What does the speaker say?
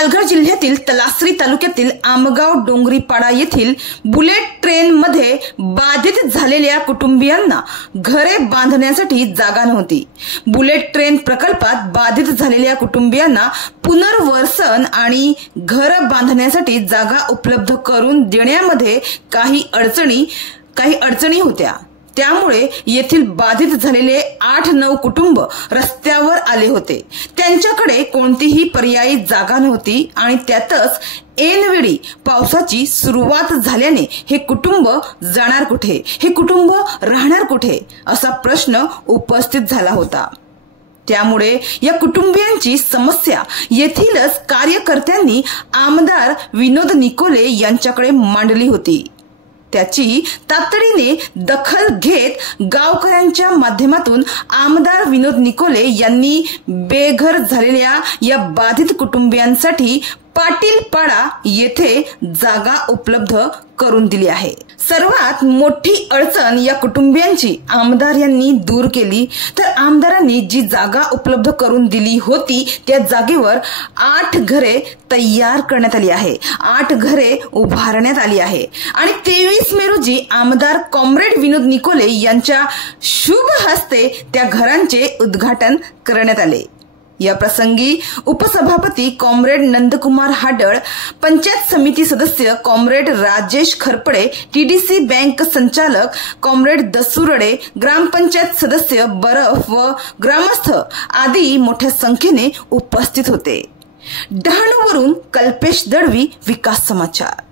पालघर जिल्ह्यातील तलासरी तालुक्यातील आमगाव डोंगरीपाडा येथील बुलेट ट्रेन मध्ये बाधित झालेल्या कुटुंबियांना घरे बांधण्यासाठी जागा नव्हती। बुलेट ट्रेन प्रकल्पात बाधित झालेल्या कुटुंबियांना पुनर्वसन आणि घर बांधण्यासाठी जागा उपलब्ध करून देण्यामध्ये काही अडचणी होत्या। त्यामुळे येथील बाधित झालेले 8-9 कुटुंब रस्त्यावर आले होते। त्यांच्याकडे कोणतीही पर्यायी जागा नव्हती आणि त्यातच ऐनवेळी पावसाची सुरुवात झाल्याने हे कुटुंब जाणार कुठे, हे कुटुंब राहणार कुठे असा प्रश्न उपस्थित झाला होता। त्यामुळे या कुटुंबियांची समस्या येथीलच कार्यकर्त्यांनी आमदार विनोद निकोले यांच्याकडे मांडली होती। त्याची तातडीने दखल घेत गावकऱ्यांच्या माध्यमातून आमदार विनोद निकोले यांनी बेघर झालेल्या या बाधित कुटुंबियांसाठी पाटीलपाडा येथे जागा उपलब्ध करून दिली आहे। सर्वात मोठी अडचण या कुटुंबियांची आमदार यांनी दूर केली, तर आमदारांनी जी जागा उपलब्ध करून दिली होती त्या जागेवर 8 घरे तयार करण्यात आली आहे, 8 घरे उभारण्यात आली आहे आणि 23 मे रोजी आमदार कॉम्रेड विनोद निकोले यांच्या शुभ हस्ते त्या घरांचे उद्घाटन करण्यात आले। या प्रसंगी उपसभापती कॉम्रेड नंदकुमार हाडळ, पंचायत समिती सदस्य comrade Rajesh Kharpade, TDC bank संचालक कॉम्रेड दसुरडे, ग्रामपंचायत सदस्य बरफ व ग्रामस्थ आदी मोठ्या संख्येने उपस्थित होते। डहाणूवरून कल्पेश दळवी, विकास समाचार।